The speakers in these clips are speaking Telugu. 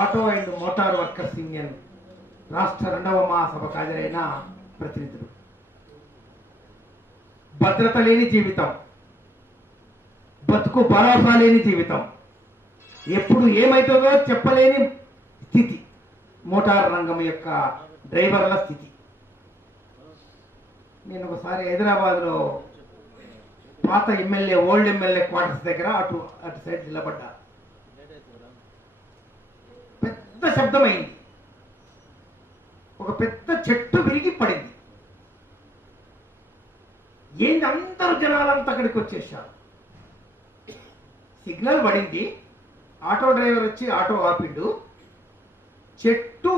Auto and motor workers union రాష్ట్ర రెండవ మహాసభకు హాజరైన ప్రతినిధులు. భద్రత లేని జీవితం బతుకు భరోసా లేని జీవితం ఎప్పుడు ఏమవుతుందో చెప్పలేని స్థితి మోటార్ రంగం యొక్క డ్రైవర్ల స్థితి. నేను ఒకసారి హైదరాబాద్లో పాత ఎమ్మెల్యే ఓల్డ్ ఎమ్మెల్యే క్వార్టర్స్ దగ్గర అటు అటు సైడ్ నిలబడ్డా. పెద్ద శబ్దమైంది. ఒక పెద్ద చెట్టు విరిగి పడింది ఏంది అందరూ జనాలంతా అక్కడికి వచ్చేసారు సిగ్నల్ పడింది. ఆటో డ్రైవర్ వచ్చి ఆటో ఆపిండు. చెట్టు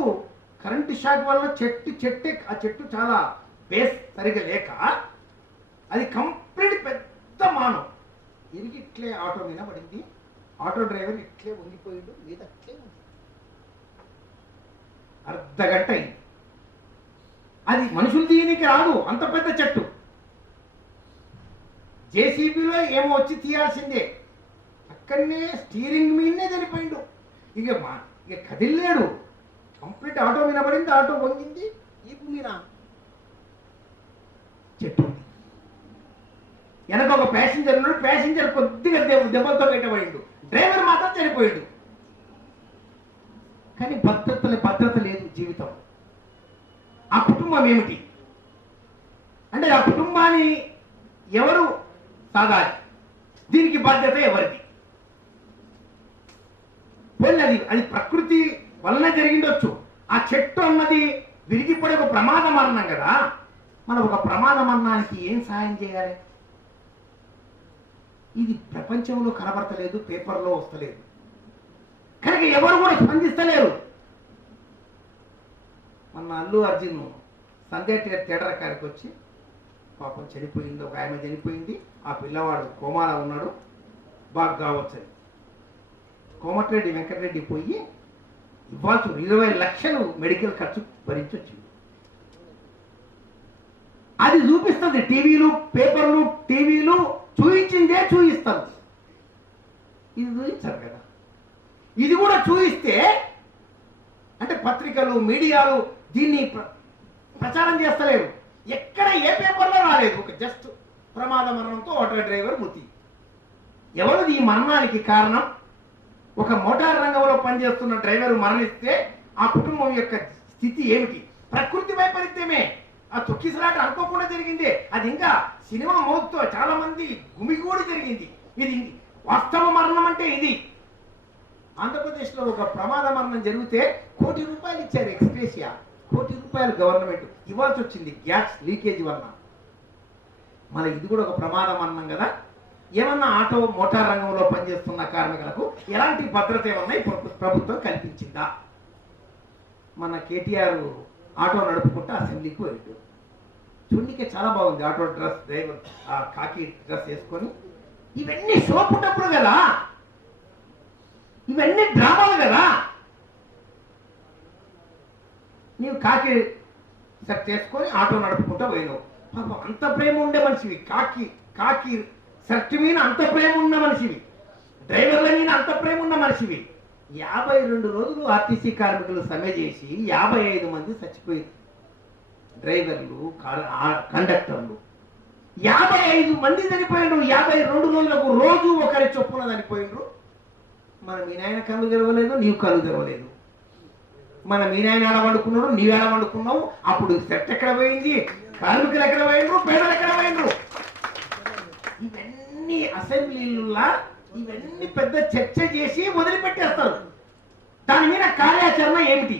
కరెంటు షాక్ వల్ల చెట్టు చెట్టే ఆ చెట్టు చాలా బేస్ సరిగా లేక అది కంప్లీట్ పెద్ద మానం. ఇరిగి ఇట్లే ఆటో మీద పడింది. ఆటో డ్రైవర్ ఇట్లే ఉండిపోయిండు మీద అట్లే ఉంది. అర్ధ గంట అయింది. అది మనుషులు తీయనికి రాదు అంత పెద్ద చెట్టు. జేసీబీలో ఏమో వచ్చి తీయాల్సిందే. అక్కడనే స్టీరింగ్ మీదనే చనిపోయిండు. ఇక మా ఇక కదిలేడు కంప్లీట్ ఆటో మీద పడింది ఆటో వంగింది ఈ మీద. చెట్టు. ఉంది. వెనక ఒక ప్యాసింజర్ ఉన్నాడు ప్యాసింజర్ కొద్దిగా దెబ్బ- దెబ్బలతో పెట్టబడిండు డ్రైవర్ మాత్రం చనిపోయాడు. కానీ భద్రత భద్రత లేదు జీవితం. ఆ కుటుంబం ఏమిటి? అంటే ఆ కుటుంబాన్ని ఎవరు సాగాలి? దీనికి బాధ్యత ఎవరిది? పోనీ అది అది ప్రకృతి వలన జరిగిండొచ్చు. ఆ చెట్టు అన్నది విరిగిపడే ఒక ప్రమాదం అన్నాం కదా. మనం ఒక ప్రమాదం అన్నానికి ఏం సహాయం చేయాలి? ఇది ప్రపంచంలో కనబడతలేదు పేపర్లో వస్తలేదు. కనుక ఎవరు కూడా స్పందిస్తలేరు. మొన్న అల్లు అర్జున్ సంధ్య థియేటర్ కాడికి వచ్చి పాపం చనిపోయింది ఒక ఆమె చనిపోయింది. ఆ పిల్లవాడు కోమాలో ఉన్నాడు. బాగా కావచ్చు కోమటిరెడ్డి వెంకటరెడ్డి పోయి ఇవ్వాల్సి ఇరవై లక్షలు మెడికల్ ఖర్చు భరించొచ్చింది. అది చూపిస్తుంది టీవీలు పేపర్లు టీవీలు చూయించిందే చూయిస్తారు ఇది చూపించారు కదా. ఇది కూడా చూయిస్తే అంటే పత్రికలు మీడియాలు దీన్ని ప్ర- ప్రచారం చేస్తలేరు. ఎక్కడ ఏ పేపర్లో రాలేదు. ఒక జస్ట్ ప్రమాద మరణంతో ఆటో డ్రైవర్ మృతి. ఎవరిది ఈ మరణానికి కారణం? ఒక మోటార్ రంగంలో పనిచేస్తున్న డ్రైవర్ మరణిస్తే ఆ కుటుంబం యొక్క స్థితి ఏమిటి? ప్రకృతి వైపరీత్యమే. ఆ తొక్కిసలాట అనుకోకుండా జరిగింది. అది ఇంకా సినిమా మోగుతో చాలా మంది గుమిగూడి జరిగింది. ఇది వాస్తవ మరణం అంటే ఇది. ఆంధ్రప్రదేశ్లో ఒక ప్రమాద మరణం జరిగితే కోటి రూపాయలు ఇచ్చారు ఎక్స్ప్రెషియా కోటి రూపాయలు గవర్నమెంట్. ఇవ్వాల్సి వచ్చింది గ్యాస్ లీకేజ్ వలన. మన ఇది కూడా ఒక ప్రమాదం అన్నాం కదా. ఏమన్నా ఆటో మోటార్ రంగంలో పనిచేస్తున్న కార్మికులకు ఎలాంటి భద్రత ఏమన్నా ప్రభుత్వం కల్పించిందా? మన కేటీఆర్ ఆటో నడుపుకుంటూ అసెంబ్లీకి వెళ్ళాడు చూడనికే చాలా బాగుంది. ఆటో డ్రెస్ డ్రైవర్ ఆ కాకి డ్రెస్ వేసుకొని. ఇవన్నీ షో పుట్టప్పుడు కదా. ఇవన్నీ డ్రామాలు కదా? నీవు కాకి సెట్ చేసుకొని ఆటో నడుపుకుంటూ పోయినావు. పాపం అంత ప్రేమ ఉండే మనిషివి. కాకి కాకి సెట్ మీద అంత ప్రేమ ఉన్న మనిషివి. డ్రైవర్ల మీద అంత ప్రేమ ఉన్న మనిషివి. యాభై రెండు రోజులు ఆర్టీసీ కార్మికులు సమ్మె చేసి యాభై ఐదు మంది చచ్చిపోయింది డ్రైవర్లు కండక్టర్లు. యాభై ఐదు మంది చనిపోయినారు. యాభై రెండు రోజులకు రోజు ఒకరి చొప్పున చనిపోయినరు. మన మీ నాయన కళ్ళు తెరవలేదు నీవు కళ్ళు తెరవలేదు. మన మీ నాయన ఎలా వండుకున్నాడు నీవు ఎలా వండుకున్నావు అప్పుడు సెట్ ఎక్కడ పోయింది? కార్మికులు ఎక్కడ పోయినరు పేదలు ఎక్కడ పోయినరు ఇవన్నీ అసెంబ్లీలా ఇవన్నీ పెద్ద చర్చ చేసి వదిలిపెట్టేస్తారు. దాని మీద కార్యాచరణ ఏమిటి?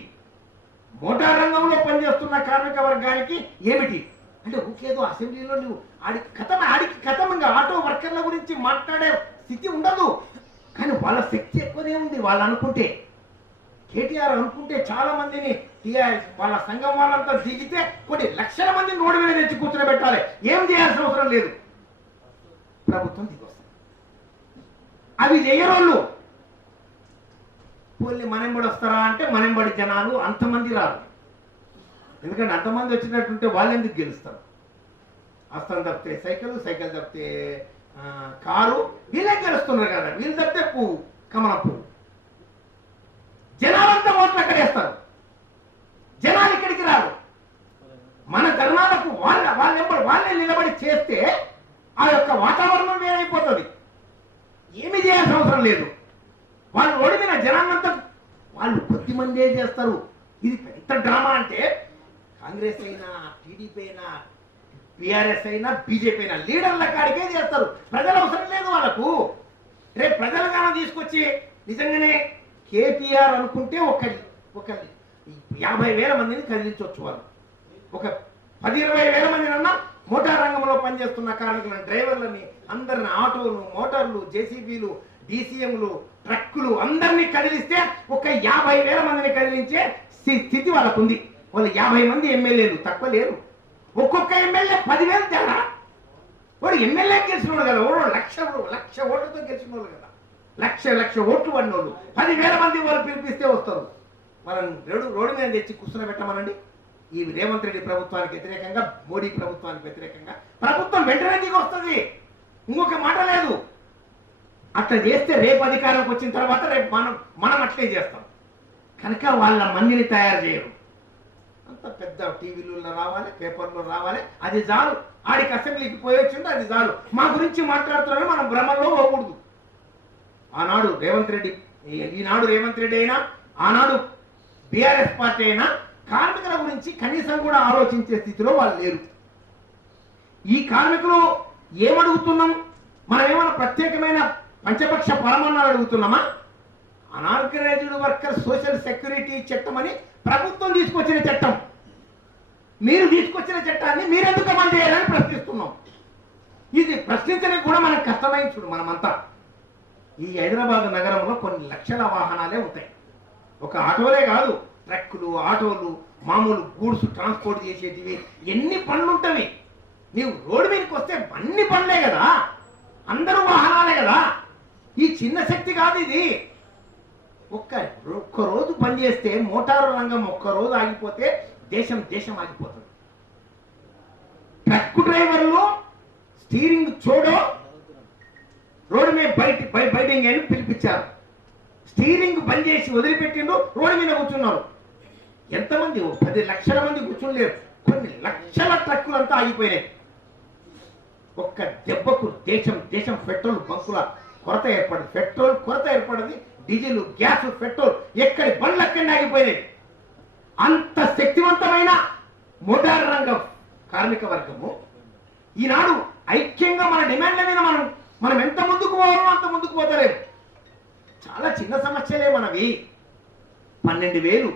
మోటార్ రంగంలో పనిచేస్తున్న కార్మిక వర్గానికి ఏమిటి? అంటే ఊకేదో అసెంబ్లీలో నువ్వు ఆడి కథం ఆడికి కథం ఇంకా ఆటో వర్కర్ల గురించి మాట్లాడే స్థితి ఉండదు. కానీ వాళ్ళ శక్తి ఎక్కువనే ఉంది వాళ్ళు అనుకుంటే. కేటీఆర్ అనుకుంటే చాలా మందిని వాళ్ళ సంఘం వాళ్ళంతా దిగితే కొన్ని లక్షల మందిని రోడ్డు మీద తెచ్చి కూర్చోబెట్టాలి. ఏం చేయాల్సిన అవసరం లేదు. ప్రభుత్వం దిగొస్తుంది. అవి చేయరోళ్ళు పోలి మనంబడి వస్తారా అంటే మనంబడి జనాలు అంతమంది రారు. ఎందుకంటే అంతమంది వచ్చినట్టుంటే వాళ్ళు ఎందుకు గెలుస్తారు? అస్తం తప్పితే సైకిల్ సైకిల్ తప్పితే కారు వీళ్ళే గెలుస్తున్నారు కదా. వీళ్ళు తప్పితే పువ్వు కమల పువ్వు జనాలంతా ఓట్లు అక్కడేస్తారు జనాలు ఇక్కడికి రారు. మన ధర్నాలకు వాళ్ళ వాళ్ళెంబడి వాళ్ళే నిలబడి చేస్తే ఆ యొక్క వాతావరణం వేరైపోతుంది. ఏమి చేయాల్సిన అవసరం లేదు. వాళ్ళు ఓడిమిన జనాన్నంతా వాళ్ళు కొద్ది మందే చేస్తారు. ఇది పెద్ద డ్రామా అంటే కాంగ్రెస్ అయినా టీడీపీ అయినా టీఆర్ఎస్ అయినా బీజేపీ అయినా లీడర్ల కాడికే చేస్తారు. ప్రజలు అవసరం లేదు వాళ్ళకు. రేపు ప్రజలు కానీ తీసుకొచ్చి నిజంగానే కేటీఆర్ అనుకుంటే ఒక ఒక యాభై వేల మందిని కదిలించవచ్చు వాళ్ళు. ఒక పది ఇరవై వేల మందిని అన్నా మోటార్ రంగంలో పనిచేస్తున్న కార్మికులను డ్రైవర్లని అందరిని ఆటోలు మోటార్లు జేసీబీలు డీసీఎంలు ట్రక్కులు అందరినీ కదిలిస్తే ఒక యాభై వేల మందిని కదిలించే స్థితి వాళ్ళకుంది. వాళ్ళు యాభై మంది ఎమ్మెల్యేలు తక్కువ లేరు. ఒక్కొక్క ఎమ్మెల్యే పదివేలు తేడా. వాడు ఎమ్మెల్యే గెలిచినోడు కదా వాడు లక్ష లక్ష ఓట్లతో గెలిచినోడు కదా. లక్ష లక్ష ఓట్లు పడినోళ్ళు పదివేల మంది వాళ్ళు పిలిపిస్తే వస్తారు. మనం రోడ్డు రోడ్డు మీద తెచ్చి కూర్చుని పెట్టమనండి. ఈ రేవంత్ రెడ్డి ప్రభుత్వానికి వ్యతిరేకంగా మోడీ ప్రభుత్వానికి వ్యతిరేకంగా ప్రభుత్వం వెంటనే దిగి వస్తుంది ఇంకొక మాట లేదు. అట్లా చేస్తే రేపు అధికారంకి వచ్చిన తర్వాత రేపు మనం మనం అట్లే చేస్తాం. కనుక వాళ్ళ మందిని తయారు చేయరు. అంత పెద్ద టీవీలలో రావాలి పేపర్లో రావాలి. అది చాలు. ఆడికి అసెంబ్లీకి పోయి అది చాలు. మా గురించి మాట్లాడుతున్నారని మనం భ్రమంలో పోకూడదు. ఆనాడు రేవంత్ రెడ్డి ఈనాడు రేవంత్ రెడ్డి అయినా ఆనాడు బీఆర్ఎస్ పార్టీ అయినా కార్మికుల గురించి కనీసం కూడా ఆలోచించే స్థితిలో వాళ్ళు లేరు. ఈ కార్మికులు ఏమడుగుతున్నాం? మనం ఏమైనా ప్రత్యేకమైన పంచపక్ష పరమన్నాలు అడుగుతున్నామా? అనార్గనైజ్డ్ వర్కర్ సోషల్ సెక్యూరిటీ చట్టం అని ప్రభుత్వం తీసుకొచ్చిన చట్టం. మీరు తీసుకొచ్చిన చట్టాన్ని మీరెందుకు అమలు చేయాలని ప్రశ్నిస్తున్నాం. ఇది ప్రశ్నించడానికి కూడా మనకు కష్టమైన చూడు మనమంతా. ఈ హైదరాబాద్ నగరంలో కొన్ని లక్షల వాహనాలే ఉంటాయి. ఒక ఆటోలే కాదు ట్రక్కులు ఆటోలు మామూలు గూడ్స్ ట్రాన్స్పోర్ట్ చేసేటివి ఎన్ని పనులు ఉంటవి నీవు రోడ్డు మీదకి వస్తే అన్ని పనులే కదా. అందరూ వాహనాలే కదా. ఈ చిన్న శక్తి కాదు ఇది. ఒక్క ఒక్క రోజు చేస్తే మోటారు రంగం ఒక్క రోజు ఆగిపోతే దేశం దేశం ఆగిపోతుంది. ట్రక్ డ్రైవర్లు స్టీరింగ్ చూడో రోడ్డు మీద బయట బయటింగ్ అని పిలిపించారు. స్టీరింగ్ బంద్ చేసి వదిలిపెట్టిండు రోడ్డు మీద కూర్చున్నారు. ఎంతమంది? పది లక్షల మంది కూర్చుండలేరు కొన్ని లక్షల ట్రక్కులంతా ఆగిపోయినాయి. ఒక్క దెబ్బకు దేశం దేశం పెట్రోల్ బంకుల కొరత ఏర్పడింది. పెట్రోల్ కొరత ఏర్పడింది. డీజిల్ గ్యాస్ పెట్రోల్ ఎక్కడి బండ్లు ఆగిపోయినాయి. అంత శక్తివంతమైన మోటార్ రంగం కార్మిక వర్గము. ఈనాడు ఐక్యంగా మన డిమాండ్ల మీద మనం మనం ఎంత ముందుకు పోవాలో అంత ముందుకు పోతలేము చాలా చిన్న సమస్యలే మనవి. పన్నెండు వేలు.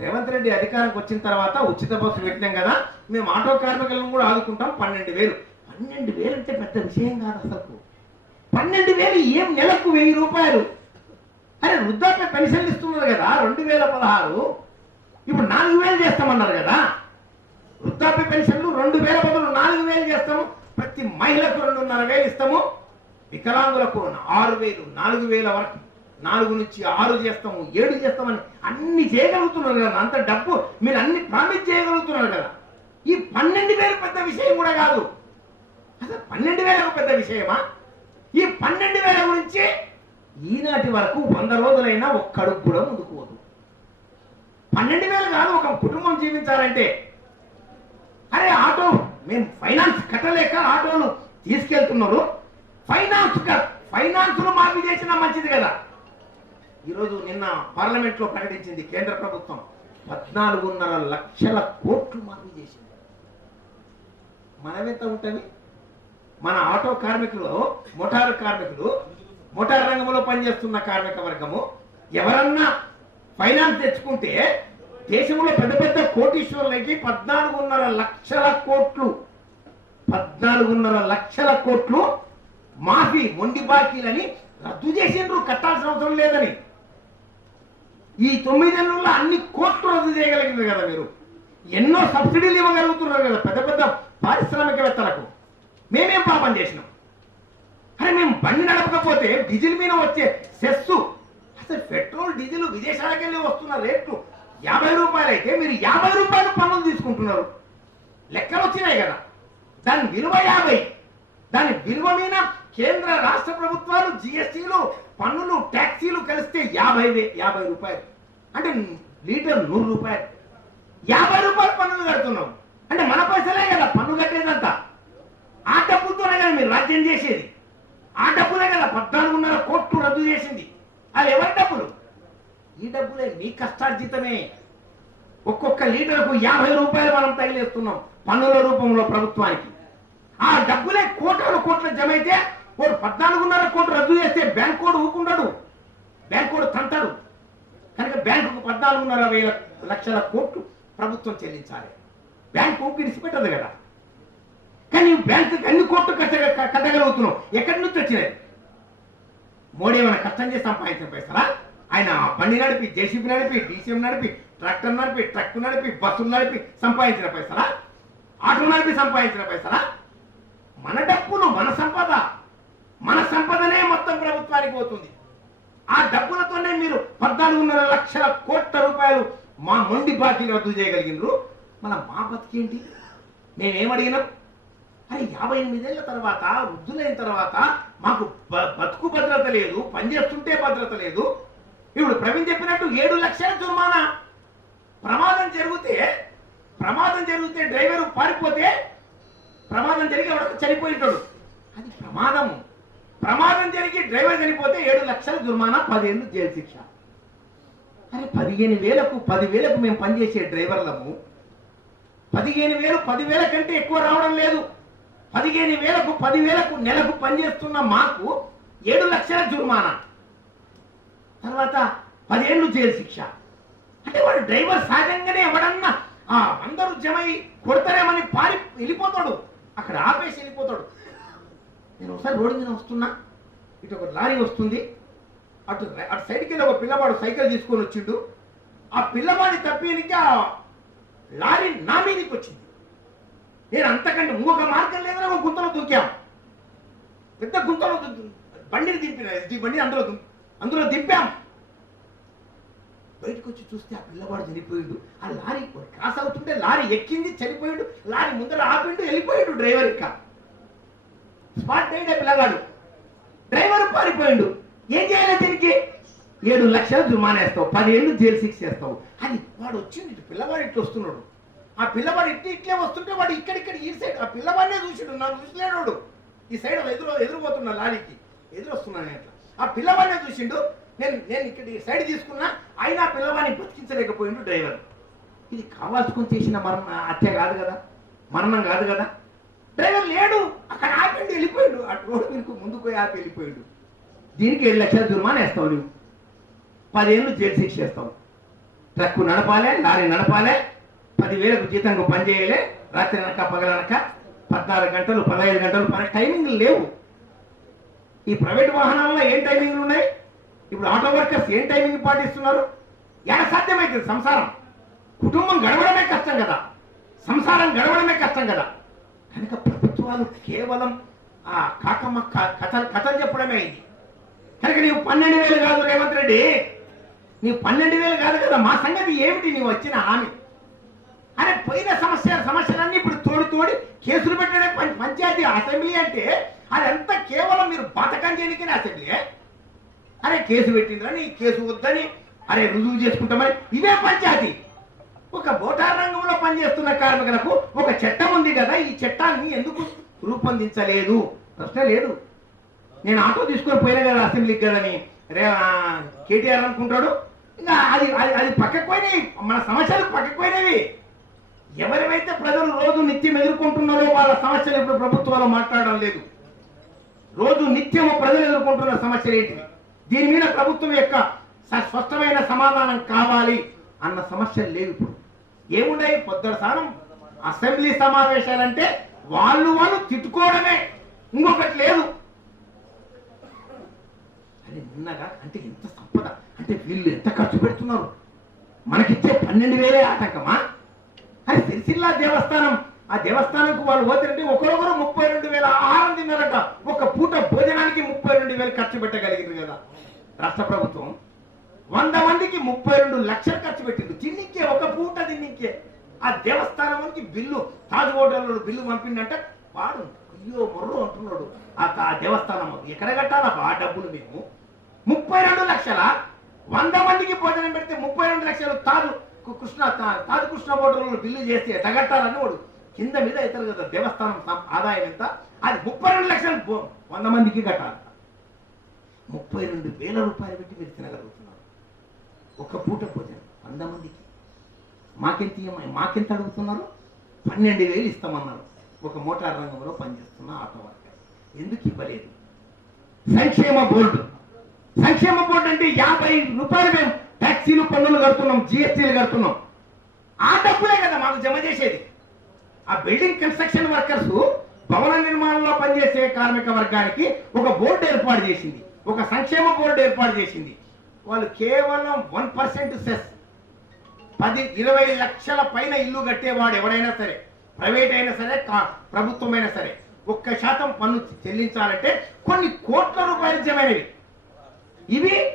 రేవంత్ రెడ్డి అధికారంకి వచ్చిన తర్వాత ఉచిత బస్సు పెట్టినాం కదా మేము ఆటో కార్మికులను కూడా ఆదుకుంటాం పన్నెండు వేలు. పన్నెండు వేలు అంటే పెద్ద విషయం కాదు అసలు పన్నెండు వేలు ఏం నెలకు వెయ్యి రూపాయలు? అరే వృద్ధాప్య పెన్షన్లు ఇస్తున్నారు కదా రెండు వేల పదహారు. ఇప్పుడు నాలుగు వేలు చేస్తామన్నారు కదా. వృద్ధాప్య పెన్షన్లు రెండు వేల బదులు నాలుగు వేలు చేస్తాము. ప్రతి మహిళకు రెండున్నర వేలు ఇస్తాము. వికలాంగులకు ఆరు వేలు నాలుగు వేల వరకు. నాలుగు నుంచి ఆరు చేస్తాము ఏడు చేస్తామని అన్ని చేయగలుగుతున్నారు కదా. అంత డబ్బు మీరు అన్ని ప్రామిస్ చేయగలుగుతున్నారు కదా. ఈ పన్నెండు వేలు పెద్ద విషయం కూడా కాదు. అసలు పన్నెండు వేలకు పెద్ద విషయమా? ఈ పన్నెండు వేల గురించి ఈనాటి వరకు వంద రోజులైనా ఒక్కడుగు కూడా ముందుకోదు పన్నెండు వేలు కాదు ఒక కుటుంబం జీవించాలంటే. అరే ఆటో మేము ఫైనాన్స్ కట్టలేక ఆటోను తీసుకెళ్తున్నారు. ఫైనాన్స్ ఫైనాన్స్ను మాఫీ చేసినా మంచిది కదా. ఈరోజు నిన్న పార్లమెంట్లో ప్రకటించింది కేంద్ర ప్రభుత్వం. పద్నాలుగున్నర లక్షల కోట్లు మాఫీ చేసింది. మనమెంత ఉంటుంది? మన ఆటో కార్మికులు మోటారు కార్మికులు మోటార్ రంగంలో పనిచేస్తున్న కార్మిక వర్గము ఎవరన్నా ఫైనాన్స్ తెచ్చుకుంటే దేశంలో పెద్ద పెద్ద కోటీశ్వరులకి పద్నాలుగున్నర లక్షల కోట్లు పద్నాలుగున్నర లక్షల కోట్లు మాఫీ మొండి బాకీలని రద్దు చేసిండ్రు కట్టాల్సిన అవసరం లేదని. ఈ తొమ్మిది నెలల్లో అన్ని కోట్లు రద్దు చేయగలిగింది కదా మీరు. ఎన్నో సబ్సిడీలు ఇవ్వగలుగుతున్నారు కదా పెద్ద పెద్ద పారిశ్రామికవేత్తలకు. మేమేం పాపం చేసినాం? మేము బండి నడపకపోతే డీజిల్ మీద వచ్చే సెస్సు? అసలు పెట్రోల్ డీజిల్ విదేశాలకు వెళ్ళి వస్తున్న రేట్లు యాభై రూపాయలు అయితే మీరు యాభై రూపాయలు పన్నులు తీసుకుంటున్నారు. లెక్కలు వచ్చినాయి కదా. దాని విలువ యాభై. దాని విలువ మీద కేంద్ర రాష్ట్ర ప్రభుత్వాలు జిఎస్టీలు పన్నులు ట్యాక్సీలు కలిస్తే యాభై యాభై రూపాయలు. అంటే లీటర్ నూరు రూపాయలు. యాభై రూపాయలు పన్నులు కడుతున్నాం. అంటే మన పైసలే కదా పన్ను కట్టేదంతా. ఆ డబ్బుతోనే కదా మీరు రాజ్యం చేసేది. ఆ డబ్బులే కదా పద్నాలుగున్నర కోట్లు రద్దు చేసింది. అది ఎవరి డబ్బులు? ఈ డబ్బులే మీ కష్టార్జితమే. ఒక్కొక్క లీటర్కు యాభై రూపాయలు మనం తగిలేస్తున్నాం పన్నుల రూపంలో ప్రభుత్వానికి. ఆ డబ్బులే కోట్ల కోట్ల జమ అయితే వాడు పద్నాలుగున్నర కోట్లు రద్దు చేస్తే బ్యాంక్ కోడ్ ఊకుంటాడు బ్యాంక్ కోడ్ తంటాడు. కనుక బ్యాంకుకు పద్నాలుగున్నర వేల లక్షల కోట్లు ప్రభుత్వం చెల్లించాలి. బ్యాంకు విడిచిపెట్టదు కదా. కానీ బ్యాంకుకి అన్ని కోట్లు కట్ట కట్టగలుగుతున్నావు. ఎక్కడి నుంచి వచ్చినాయి? మోడీ ఏమైనా కష్టం చేసి సంపాదించిన పైసలా? ఆయన బండి నడిపి జేసీబీ నడిపి డీసీఎం నడిపి ట్రాక్టర్ నడిపి ట్రక్ నడిపి బస్సులు నడిపి సంపాదించిన పైసలా? ఆటో నడిపి సంపాదించిన పైసలా? మన డబ్బులు మన సంపద. మన సంపదనే మొత్తం ప్రభుత్వానికి పోతుంది. ఆ డబ్బులతోనే మీరు పద్నాలుగున్నర లక్షల కోట్ల రూపాయలు మా మొండి బాకీలు రద్దు చేయగలిగినారు. మన మా బతికేంటి? మేమేమడిగినాం కానీ యాభై ఎనిమిదేళ్ళ తర్వాత వృద్ధులైన తర్వాత మాకు బ- బతుకు భద్రత లేదు పనిచేస్తుంటే భద్రత లేదు. ఇప్పుడు ప్రవీణ్ చెప్పినట్టు ఏడు లక్షల జుర్మానా. ప్రమాదం జరిగితే ప్రమాదం జరిగితే డ్రైవర్ పారిపోతే ప్రమాదం జరిగి ఎవడో చనిపోయింటాడు. అది ప్రమాదము ప్రమాదం జరిగి డ్రైవర్ చనిపోతే ఏడు లక్షల జుర్మానా పదిహేను జైలు శిక్ష. అరే పదిహేను వేలకు పదివేలకు మేము పనిచేసే డ్రైవర్లము. పదిహేను వేలు పదివేల కంటే ఎక్కువ రావడం లేదు. పదిహేను వేలకు పదివేలకు నెలకు పనిచేస్తున్న మాకు ఏడు లక్షల జుర్మానా. తర్వాత పదేళ్ళు జైలు శిక్ష. అంటే వాడు డ్రైవర్ సహజంగానే ఎవడన్నా ఆ, అందరూ జమై కొడతారేమని పారి వెళ్ళిపోతాడు. అక్కడ ఆపేసి వెళ్ళిపోతాడు. నేను ఒకసారి రోడ్డు మీద వస్తున్నా. ఇటు ఒక లారీ వస్తుంది. అటు అటు సైడ్కి వెళ్ళి ఒక పిల్లవాడు సైకిల్ తీసుకొని వచ్చిండు. ఆ పిల్లవాడిని తప్పినికి ఆ లారీ నా మీదకి వచ్చింది. నేను అంతకంటే ఇంకొక మార్గం లేదని ఒక గుంతలో దూకాం. పెద్ద గుంతలో బండిని దింపిన ఈ బండి అందులో అందులో దింపాం. బయటకు వచ్చి చూస్తే ఆ పిల్లవాడు చనిపోయాడు. ఆ లారీ క్రాస్ అవుతుంటే లారీ ఎక్కింది చనిపోయాడు. లారీ ముందర ఆపిండు వెళ్ళిపోయాడు డ్రైవర్ ఇంకా. స్పాట్ అయింది ఆ పిల్లగాడు డ్రైవర్ పారిపోయిండు. ఏం చేయాలి దీనికి? ఏడు లక్షలు జుమానేస్తావు పదేళ్ళు జైలు శిక్ష చేస్తావు అది వాడు వచ్చింది ఇటు పిల్లవాడు ఇట్లా వస్తున్నాడు. ఆ పిల్లవాడు ఇట్లా ఇట్లే వస్తుంటే వాడు ఇక్కడిక్కడ ఈ సైడ్ ఆ పిల్లవాడినే చూసిండు నన్ను చూసలేడు ఈ సైడ్ ఎదురు ఎదురుపోతున్నా లారీకి ఎదురు అట్లా. ఆ పిల్లవాడినే చూసిండు నేను నేను ఇక్కడ ఈ సైడ్ తీసుకున్నా అయినా పిల్లవాడిని బతికించలేకపోయిండు డ్రైవర్. ఇది కావాల్సుకొని చేసిన మరణ హత్య కాదు కదా? మరణం కాదు కదా? డ్రైవర్ లేడు అక్కడ ఆపిండి వెళ్ళిపోయాడు. ఆ రోడ్డు మీకు ముందుకు పోయి ఆపి వెళ్ళిపోయాడు. దీనికి ఏడు లక్షల జుర్మానా వేస్తావు నువ్వు? పదేళ్ళు జైలు శిక్ష వేస్తావు. ట్రక్కు నడపాలే లారీ నడపాలే పదివేలకు జీతంకు పని చేయలే రాత్రి అనక పగలనక పద్నాలుగు గంటలు పదహైదు గంటలు పని టైమింగ్లు లేవు. ఈ ప్రైవేట్ వాహనాల్లో ఏం టైమింగ్లు ఉన్నాయి? ఇప్పుడు ఆటో వర్కర్స్ ఏం టైమింగ్ పాటిస్తున్నారు? ఎలా సాధ్యమవుతుంది సంసారం? కుటుంబం గడవడమే కష్టం కదా. సంసారం గడవడమే కష్టం కదా. కనుక ప్రభుత్వాలు కేవలం ఆ కాకమ్మ క- కథలు కథలు చెప్పడమే ఇది. కనుక నీవు పన్నెండు వేలు కాదు రేవంత్ రెడ్డి. నీవు పన్నెండు వేలు కాదు కదా. మా సంగతి ఏమిటి? నీవు వచ్చిన హామీ. అరే పోయిన సమస్య సమస్యలన్నీ ఇప్పుడు తోడి తోడి కేసులు పెట్టడే పంచాయతీ అసెంబ్లీ అంటే అదంతా కేవలం మీరు బతకం చేయడానికి అసెంబ్లీ అరే కేసు పెట్టిండ్రని కేసు వద్దని అరే రుజువు చేసుకుంటామని ఇదే పంచాయతీ. ఒక మోటార్ రంగంలో పనిచేస్తున్న కార్మికులకు ఒక చట్టం ఉంది కదా ఈ చట్టాన్ని ఎందుకు రూపొందించలేదు? ప్రశ్న లేదు. నేను ఆటో తీసుకొని పోయినా కదా అసెంబ్లీకి కదని. రే కేటీఆర్ అనుకుంటాడు. ఇంకా అది అది అది పక్కకు పోయినాయి. మన సమస్యలు పక్కకు పోయినవి ఎవరివైతే ప్రజలు రోజు నిత్యం ఎదుర్కొంటున్నారో వాళ్ళ సమస్యలు ఇప్పుడు ప్రభుత్వాలు మాట్లాడడం లేదు. రోజు నిత్యము ప్రజలు ఎదుర్కొంటున్న సమస్యలు ఏంటివి? దీని మీద ప్రభుత్వం యొక్క స్పష్టమైన సమాధానం కావాలి అన్న సమస్యలు లేవు ఇప్పుడు. ఏమున్నాయి పొద్దున సారం అసెంబ్లీ సమావేశాలంటే వాళ్ళు వాళ్ళు తిట్టుకోవడమే. ఇంకొకటి లేదు. అరే నిన్నగా అంటే ఎంత సంపద? అంటే వీళ్ళు ఎంత ఖర్చు పెడుతున్నారు? మనకిచ్చే పన్నెండు వేలే ఆటంకమా? సిరిసిల్ల దేవస్థానం. ఆ దేవస్థానంకు వాళ్ళు పోతారంటే ఒకరొకరు ముప్పై రెండు వేల ఆహారం తిన్నారట. ఒక పూట భోజనానికి ముప్పై రెండు వేలు ఖర్చు పెట్టగలిగింది కదా. రాష్ట్ర ప్రభుత్వం వంద మందికి ముప్పై రెండు లక్షలు ఖర్చు పెట్టింది. తిన్నికే ఒక పూట తిన్నికే ఆ దేవస్థానానికి బిల్లు తాజ్ హోటల్లో బిల్లు పంపిండంట. వాడు అయ్యో మొర్రో అంటున్నాడు. ఆ దేవస్థానం ఎక్కడ కట్టాలా? ఆ డబ్బులు మేము. ముప్పై రెండు లక్షల? వంద మందికి భోజనం పెడితే ముప్పై రెండు లక్షలు తాజు కృష్ణ తా- కృష్ణ ఓటర్లు బిల్లు చేసి ఎటగట్టాలని వాడు. కింద మీద అవుతారు కదా దేవస్థానం ఆదాయం ఎంత? అది ముప్పై రెండు లక్షలు వంద మందికి కట్టాలి. ముప్పై రెండు వేల రూపాయలు పెట్టి మీరు తినగలుగుతున్నారు. ఒక పూట భోజనం వంద మందికి. మాకెంత మాకెంత అడుగుతున్నారు? పన్నెండు వేలు ఇస్తామన్నారు. ఒక మోటార్ రంగంలో పనిచేస్తున్న ఆటో వర్కర్. ఎందుకు ఇవ్వలేదు? సంక్షేమ బోర్డు. సంక్షేమ బోర్డు అంటే యాభై రూపాయలు మేము ట్యాక్సీలు పన్నులు కడుతున్నాం జిఎస్టీలు కడుతున్నాం. ఆ డబ్బులే కదా మాకు జమ చేసేది. ఆ బిల్డింగ్ కన్స్ట్రక్షన్ వర్కర్స్ భవన నిర్మాణంలో పనిచేసే కార్మిక వర్గానికి ఒక బోర్డు ఏర్పాటు చేసింది. ఒక సంక్షేమ బోర్డు ఏర్పాటు చేసింది. వాళ్ళు కేవలం వన్ పర్సెంట్ సెస్. పది ఇరవై లక్షల పైన ఇల్లు కట్టేవాడు ఎవడైనా సరే ప్రైవేట్ అయినా సరే కా- ప్రభుత్వమైనా సరే ఒక్క శాతం పన్ను చెల్లించాలంటే కొన్ని కోట్ల రూపాయలు జమైనవి. ఇవి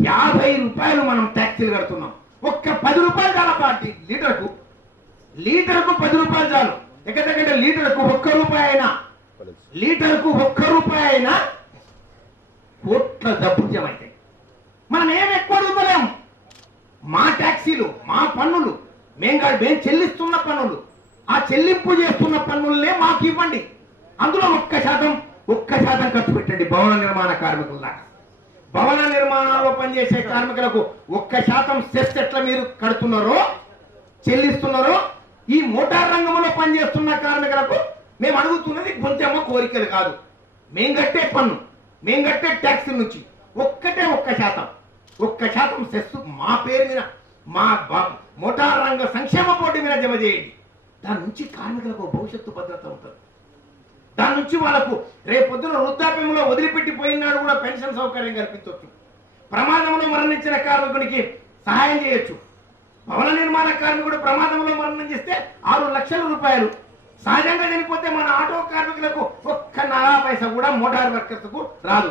యాభై రూపాయలు మనం ట్యాక్సీలు కడుతున్నాం. ఒక్క పది రూపాయలు చాలా పార్టీ లీటర్కు. లీటర్కు పది రూపాయలు చాలు. ఎక్కడెక్కడ లీటర్కు ఒక్క రూపాయి అయినా. లీటర్కు ఒక్క రూపాయి అయినా కోట్ల డబ్బులు జమైతాయి మనం ఏం ఎక్కువ అడుగుతలేం. మా ట్యాక్సీలు మా పన్నులు మేము కాదు మేము చెల్లిస్తున్న పన్నులు. ఆ చెల్లింపు చేస్తున్న పన్నులనే మాకు ఇవ్వండి. అందులో ఒక్క శాతం ఒక్క శాతం ఖర్చు పెట్టండి భవన నిర్మాణ కార్మికుల్లాగా. భవన నిర్మాణాల్లో పనిచేసే కార్మికులకు ఒక్క శాతం సెస్ ఎట్లా మీరు కడుతున్నారో చెల్లిస్తున్నారో ఈ మోటార్ రంగంలో పనిచేస్తున్న కార్మికులకు మేము అడుగుతున్నది గొంతెమ్మ కోరికలు కాదు. మేం కట్టే పన్ను మేం కట్టే ట్యాక్స్ నుంచి ఒక్కటే ఒక్క శాతం ఒక్క శాతం సెస్ మా పేరు మీద మా మోటార్ రంగ సంక్షేమ బోర్డు మీద జమ చేయండి. దాని నుంచి కార్మికులకు భవిష్యత్తు భద్రత ఉంటుంది. దాని నుంచి వాళ్ళకు రేపొద్దున వృద్ధాప్యంలో వదిలిపెట్టి పోయినాడు కూడా పెన్షన్ సౌకర్యం కల్పించవచ్చు ప్రమాదంలో మరణించిన కార్మికునికి సహాయం చేయొచ్చు. భవన నిర్మాణ కార్మికుడు ప్రమాదంలో మరణం చేస్తే ఆరు లక్షల రూపాయలు. సహజంగా చనిపోతే మన ఆటో కార్మికులకు ఒక్క నలా పైసా కూడా మోటార్ వర్కర్స్కు రాదు.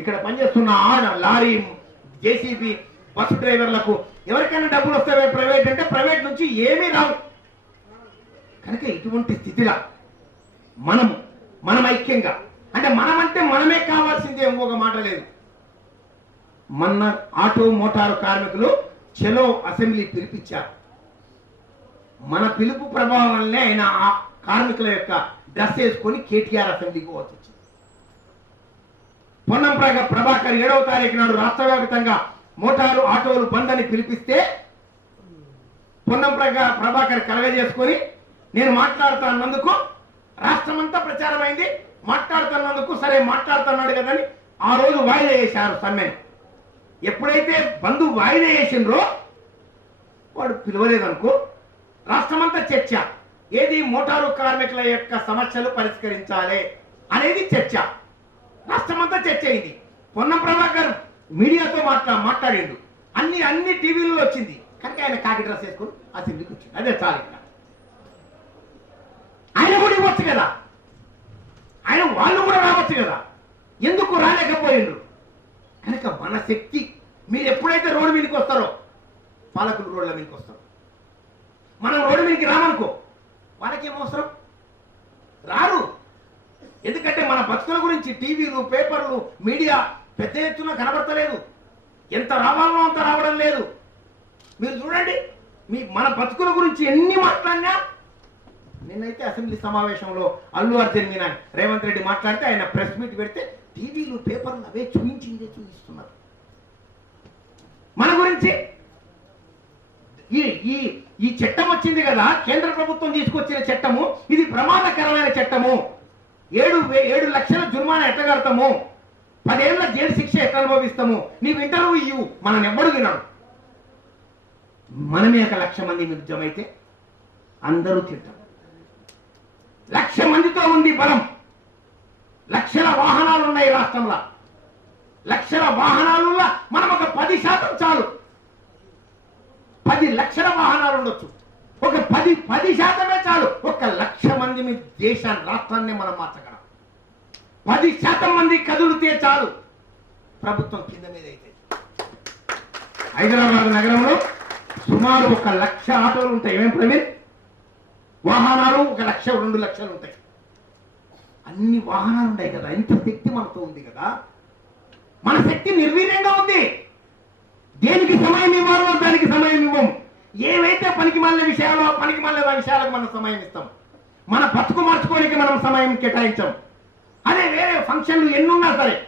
ఇక్కడ పనిచేస్తున్న ఆడ లారీ జేసీబీ బస్సు డ్రైవర్లకు ఎవరికైనా డబ్బులు వస్తాయి ప్రైవేట్ అంటే ప్రైవేట్ నుంచి ఏమీ రావు. కనుక ఇటువంటి స్థితిలో మనము మనం ఐక్యంగా. అంటే మనమంటే మనమే కావాల్సిందే ఇంకొక మాట లేదు. మొన్న ఆటో మోటారు కార్మికులు చెలో అసెంబ్లీ పిలిపించారు. మన పిలుపు ప్రభావం వల్లనే ఆయన ఆ కార్మికుల యొక్క డ్రెస్ వేసుకొని కేటీఆర్ అసెంబ్లీకి వచ్చింది. పొన్నంప్రగ ప్రభాకర్ ఏడవ తారీఖు నాడు రాష్ట్ర వ్యాప్తంగా మోటారు ఆటోలు బంద్ అని పిలిపిస్తే పొన్నం ప్రగ ప్రభాకర్ కలగజేసుకొని నేను మాట్లాడుతున్నందుకు రాష్ట్రమంతా ప్రచారమైంది. మాట్లాడుతున్నందుకు సరే మాట్లాడుతున్నాడు కదని ఆ రోజు వాయిదా వేశారు సమ్మెను ఎప్పుడైతే బంధు వాయిదా వేసిండ్రో వాడు పిలవలేదనుకో రాష్ట్రమంతా చర్చ. ఏది మోటారు కార్మికుల యొక్క సమస్యలు పరిష్కరించాలి అనేది చర్చ. రాష్ట్రమంతా చర్చ అయింది. పొన్నం ప్రభాకర్ మీడియాతో మాట్లా మాట్లాడిండు. అన్ని అన్ని టీవీలలో వచ్చింది. కనుక ఆయన కాకి డ్రెస్ వేసుకొని అసెంబ్లీకి వచ్చింది అదే చాలు ఆయన కూడా ఇవ్వచ్చు కదా? ఆయన వాళ్ళు కూడా రావచ్చు కదా? ఎందుకు రాలేకపోయిండ్రు? కనుక మన శక్తి మీరు ఎప్పుడైతే రోడ్డు మీదకి వస్తారో పాలకులు రోడ్ల మీదకి వస్తారు. మనం రోడ్డు మీదకి రామనుకో వాళ్ళకేం అవసరం? రారు. ఎందుకంటే మన బతుకుల గురించి టీవీలు పేపర్లు మీడియా పెద్ద ఎత్తున కనబడతలేదు. ఎంత రావాలనో అంత రావడం లేదు. మీరు చూడండి మీ మన బతుకుల గురించి ఎన్ని మాట్లాడినా నిన్నైతే అసెంబ్లీ సమావేశంలో అల్లు అర్జున్ మీద రేవంత్ రెడ్డి మాట్లాడితే ఆయన ప్రెస్ మీట్ పెడితే టీవీలు పేపర్లు అవే చూపించిందే చూపిస్తున్నారు. మన గురించి ఈ ఈ ఈ చట్టం వచ్చింది కదా కేంద్ర ప్రభుత్వం తీసుకొచ్చిన చట్టము ఇది ప్రమాదకరమైన చట్టము. ఏడు వే- ఏడు లక్షల జుర్మానా ఎట్ట కడతాము? పదేళ్ళ జైలు శిక్ష ఎట్లా అనుభవిస్తాము? నీవు ఇంటర్వ్యూ ఇవ్వు మనం ఎవ్వడు వినడు. మనమే ఒక లక్ష మంది నిజమైతే అందరూ తింటాం లక్ష మందితో ఉంది బలం. లక్షల వాహనాలు ఉన్నాయి రాష్ట్రంలో. లక్షల వాహనాలలో మనం ఒక పది శాతం చాలు. పది లక్షల వాహనాలు ఉండొచ్చు. ఒక పది పది శాతమే చాలు. ఒక లక్ష మంది మీ దేశాన్ని రాష్ట్రాన్ని మనం మార్చగలం. పది శాతం మంది కదులుతే చాలు. ప్రభుత్వం కింద మీద అయితే. హైదరాబాద్ నగరంలో సుమారు ఒక లక్ష ఆటోలు ఉంటాయి. ఏమేమి ప్రవీణ్ వాహనాలు ఒక లక్ష రెండు లక్షలు ఉంటాయి. అన్ని వాహనాలు ఉన్నాయి కదా ఇంత శక్తి మనతో ఉంది కదా. మన శక్తి నిర్వీర్యంగా ఉంది. దేనికి సమయం ఇవ్వాలో దానికి సమయం ఇవ్వం. ఏవైతే పనికి మాలిన విషయాలు ఆ పనికి మాలిన విషయాలకు మనం సమయం ఇస్తాం. మన బతుకు మార్చుకోనికి మనం సమయం కేటాయించాం. అదే వేరే ఫంక్షన్లు ఎన్నున్నా సరే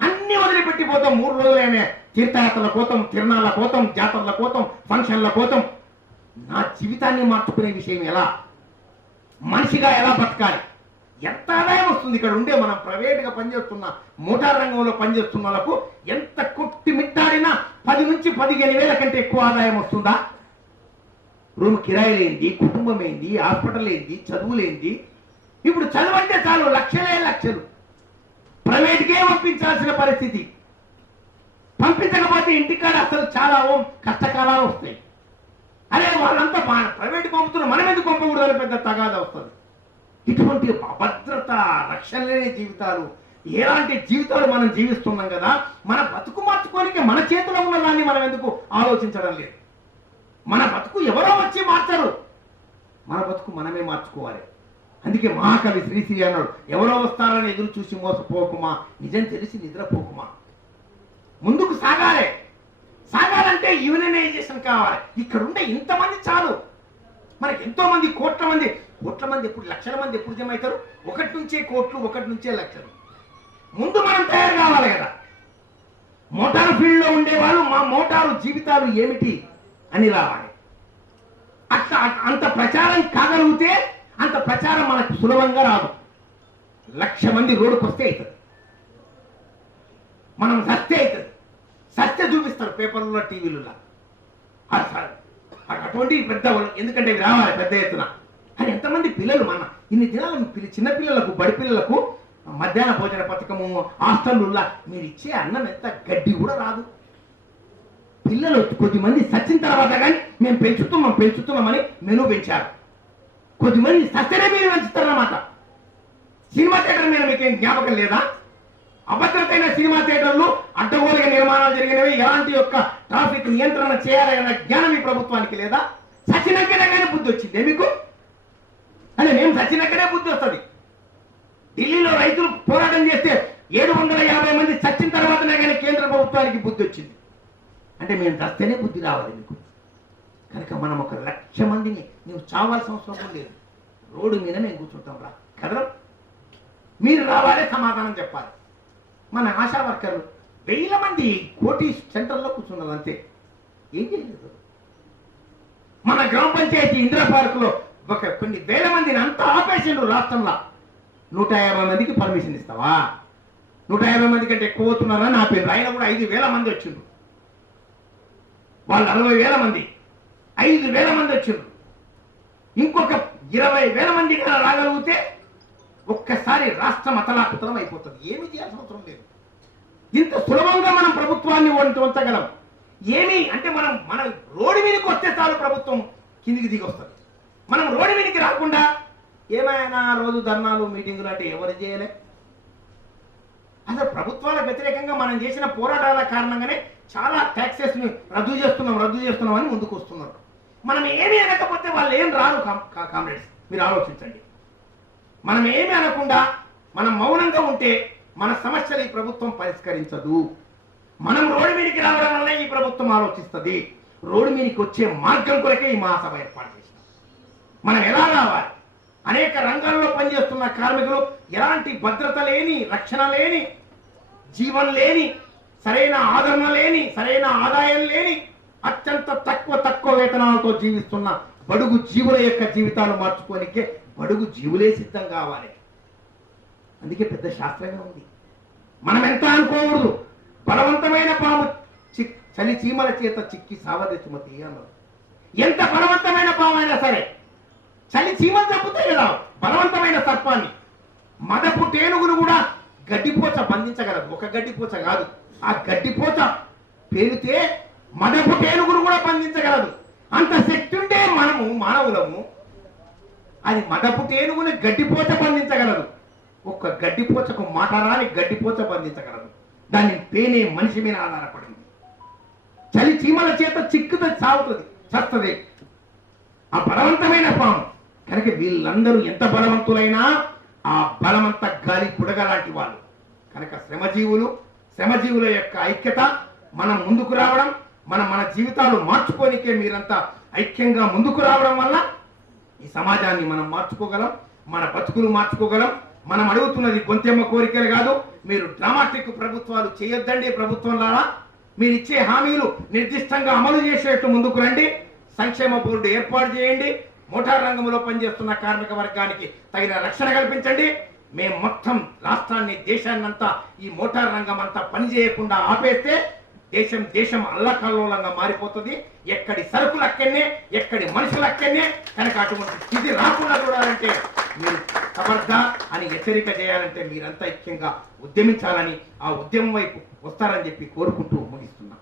అన్ని వదిలిపెట్టి పోతాం మూడు రోజులైనా తీర్థయాత్రల కోతం తిరణాల కోతం జాతరల కోతం ఫంక్షన్ల కోతం నా జీవితాన్ని మార్చుకునే విషయం ఎలా? మనిషిగా ఎలా బతకాలి? ఎంత ఆదాయం వస్తుంది? ఇక్కడ ఉండే మనం ప్రైవేట్గా పనిచేస్తున్న మోటార్ రంగంలో పనిచేస్తున్న వాళ్ళకు ఎంత కొట్టిమిట్టాడినా పది నుంచి పదిహేను వేల కంటే ఎక్కువ ఆదాయం వస్తుందా? రూమ్ కిరాయిలేంది కుటుంబం ఏంది హాస్పిటల్ ఏంది చదువులేంది ఇప్పుడు చదువంటే చాలు లక్షలే లక్షలు. ప్రైవేట్కే పంపించాల్సిన పరిస్థితి. పంపించకపోతే ఇంటికాడ అసలు చాలా కష్టకాలాలు వస్తాయి. అరే వాళ్ళంతా మన ప్రైవేట్ పంపుతున్నారు మనం ఎందుకు పంపకూడదు అని పెద్ద తగాద వస్తుంది. ఇటువంటి అభద్రత రక్షణ లేని జీవితాలు ఎలాంటి జీవితాలు మనం జీవిస్తున్నాం కదా మన బతుకు మార్చుకోనికి మన చేతిలో ఉన్న దాన్ని మనం ఎందుకు ఆలోచించడం లేదు? మన బతుకు ఎవరో వచ్చి మార్చరు. మన బతుకు మనమే మార్చుకోవాలి. అందుకే మహాకవి శ్రీశ్రీ అన్నాడు ఎవరో వస్తారని ఎదురు చూసి మోసపోకుమా? నిజం తెలిసి నిద్రపోకుమా? ముందుకు సాగాలే. సాగాలంటే యూనియనైజేషన్ కావాలి. ఇక్కడ ఉండే ఇంతమంది చాలు. మనకి ఎంతో మంది కోట్ల మంది కోట్ల మంది ఎప్పుడు లక్షల మంది ఎప్పుడు జమ అవుతారు ఒకటి నుంచే కోట్లు ఒకటి నుంచే లక్షలు. ముందు మనం తయారు కావాలి కదా. మోటార్ ఫీల్డ్లో ఉండే వాళ్ళు మా మోటారు జీవితాలు ఏమిటి అని రావాలి. అట్లా అంత ప్రచారం కాగలిగితే అంత ప్రచారం మనకు సులభంగా రాదు. లక్ష మంది రోడ్డుకు వస్తే అవుతుంది. మనం సస్తే అవుతుంది. సత్య చూపిస్తారు పేపర్లలో టీవీలలో అటువంటి పెద్ద ఎందుకంటే ఇవి రావాలి పెద్ద ఎత్తున. అని ఎంతమంది పిల్లలు మన ఇన్ని దినాలు పిల్ల చిన్న పిల్లలకు బడి పిల్లలకు మధ్యాహ్న భోజన పథకము హాస్టల్లా మీరు ఇచ్చే అన్నం ఎంత గడ్డి కూడా రాదు. పిల్లలు కొద్దిమంది సచ్చిన తర్వాత కానీ మేము పెంచుతున్నాం పెంచుతున్నామని మెనూ పెంచారు. కొద్దిమంది సస్తనే మీరు పెంచుతారన్నమాట. సినిమా థియేటర్ మీద మీకేం జ్ఞాపకం లేదా? అభద్రతైన సినిమా థియేటర్లు అడ్డగోలుగా నిర్మాణాలు జరిగినవి ఎలాంటి యొక్క ట్రాఫిక్ నియంత్రణ చేయాలన్న జ్ఞానం ఈ ప్రభుత్వానికి లేదా? సచినక్కడగానే బుద్ధి వచ్చిందే మీకు? అదే మేము సచినక్కడే బుద్ధి వస్తుంది. ఢిల్లీలో రైతులు పోరాటం చేస్తే ఏడు వందల యాభై మంది చచ్చిన తర్వాతనే కానీ కేంద్ర ప్రభుత్వానికి బుద్ధి వచ్చింది. అంటే మేము చస్తేనే బుద్ధి రావాలి మీకు. కనుక మనం ఒక లక్ష మందిని నువ్వు చావాల్సిన అవసరం లేదు. రోడ్డు మీద మేము కూర్చుంటాం రా. కదరా? మీరు రావాలి సమాధానం చెప్పాలి. మన ఆశా వర్కర్లు వేల మంది కోటి సెంటర్లో కూర్చున్నారు అంతే. ఏం చేయలేదు. మన గ్రామ పంచాయతీ ఇందిరా పార్కులో ఒక కొన్ని వేల మందిని అంతా ఆపేసిండ్రు రాష్ట్రంలో. నూట యాభై మందికి పర్మిషన్ ఇస్తావా? నూట యాభై మంది కంటే ఎక్కువ అవుతున్నారని ఆపిండ్రు ఆయన కూడా ఐదు వేల మంది వచ్చిండ్రు వాళ్ళు అరవై వేల మంది ఐదు వేల మంది వచ్చిండ్రు ఇంకొక ఇరవై వేల మంది రాగలిగితే ఒక్కసారి రాష్ట్రం అతలాకుతలం అయిపోతుంది. ఏమి చేయాల్సిన అవసరం లేదు ఇంత సులభంగా మనం ప్రభుత్వాన్ని ఓడించగలం ఏమి అంటే మనం మన రోడ్డు మీదకి వస్తే చాలు ప్రభుత్వం కిందికి దిగి వస్తుంది మనం రోడ్డు మీదకి రాకుండా ఏమైనా రోజు ధర్నాలు మీటింగులు అంటే ఎవరు చేయలే? అసలు ప్రభుత్వాల వ్యతిరేకంగా మనం చేసిన పోరాటాల కారణంగానే చాలా ట్యాక్సెస్ని రద్దు చేస్తున్నాం రద్దు చేస్తున్నాం అని ముందుకు వస్తున్నారు. మనం ఏమీ అనకపోతే వాళ్ళు ఏం రారు కామ్రేడ్స్ మీరు ఆలోచించండి. మనం ఏమి అనకుండా మనం మౌనంగా ఉంటే మన సమస్యలు ఈ ప్రభుత్వం పరిష్కరించదు. మనం రోడ్డు మీదకి రావడం వల్ల ఈ ప్రభుత్వం ఆలోచిస్తుంది. రోడ్డు మీదకి వచ్చే మార్గం కొరకే ఈ మహాసభ ఏర్పాటు చేసినాం మనం ఎలా రావాలి? అనేక రంగాల్లో పనిచేస్తున్న కార్మికులు ఎలాంటి భద్రత లేని రక్షణ లేని జీవన లేని సరైన ఆదరణ లేని సరైన ఆదాయం లేని అత్యంత తక్కువ తక్కువ వేతనాలతో జీవిస్తున్న బడుగు జీవుల యొక్క జీవితాలు మార్చుకోనికే బడుగు జీవులే సిద్ధం కావాలి. అందుకే పెద్ద శాస్త్రంగా ఉంది. మనం ఎంత అనుకోకూడదు. బలవంతమైన పాము చిక్ చలి చీమల చేత చిక్కి సావదే సుమతి అన్నారు ఎంత బలవంతమైన పాము అయినా సరే చలి చీమలు తప్పితే కదా బలవంతమైన సర్పాన్ని. మదపు టేనుగును కూడా గడ్డిపోచ బంధించగలదు. ఒక గడ్డిపోచ కాదు. ఆ గడ్డిపోచ పేలితే మదపు టేనుగును కూడా బంధించగలదు. అంత శక్తి ఉంటే మనము మానవులము అది మదపు టేనుగుని గడ్డిపోచ బంధించగలదు ఒక్క గడ్డిపోచకు మాటరాని గడ్డిపోచ బంధించగలదు దాని తేనే మనిషి మీద ఆధారపడింది. చలి చీమల చేత చిక్కుత సాగుతుంది చస్తుంది. ఆ బలవంతమైన పాము. కనుక వీళ్ళందరూ ఎంత బలవంతులైనా ఆ బలమంత గాలి బుడగ లాంటి వాళ్ళు. కనుక శ్రమజీవులు శ్రమజీవుల యొక్క ఐక్యత మనం ముందుకు రావడం మనం మన జీవితాలు మార్చుకోనికే మీరంతా ఐక్యంగా ముందుకు రావడం వల్ల ఈ సమాజాన్ని మనం మార్చుకోగలం మన బతుకులు మార్చుకోగలం. మనం అడుగుతున్నది గొంతెమ్మ కోరికలు కాదు. మీరు డ్రామాటిక్ ప్రభుత్వాలు చేయొద్దండి ప్రభుత్వంలారా. మీరు ఇచ్చే హామీలు నిర్దిష్టంగా అమలు చేసేట్టు ముందుకు రండి. సంక్షేమ బోర్డు ఏర్పాటు చేయండి. మోటార్ రంగంలో పనిచేస్తున్న కార్మిక వర్గానికి తగిన రక్షణ కల్పించండి. మేము మొత్తం రాష్ట్రాన్ని దేశాన్నంతా ఈ మోటార్ రంగం అంతా పనిచేయకుండా ఆపేస్తే దేశం దేశం అల్లకల్లోలంగా మారిపోతుంది. ఎక్కడి సరుకులు అక్కడనే ఎక్కడి మనుషులు అక్కడనే కనుక అటువంటి స్థితి రాకుండా చూడాలంటే మీరు సమర్థ అని హెచ్చరిక చేయాలంటే మీరంతా ఐక్యంగా ఉద్యమించాలని ఆ ఉద్యమం వైపు వస్తారని చెప్పి కోరుకుంటూ ముగిస్తుంది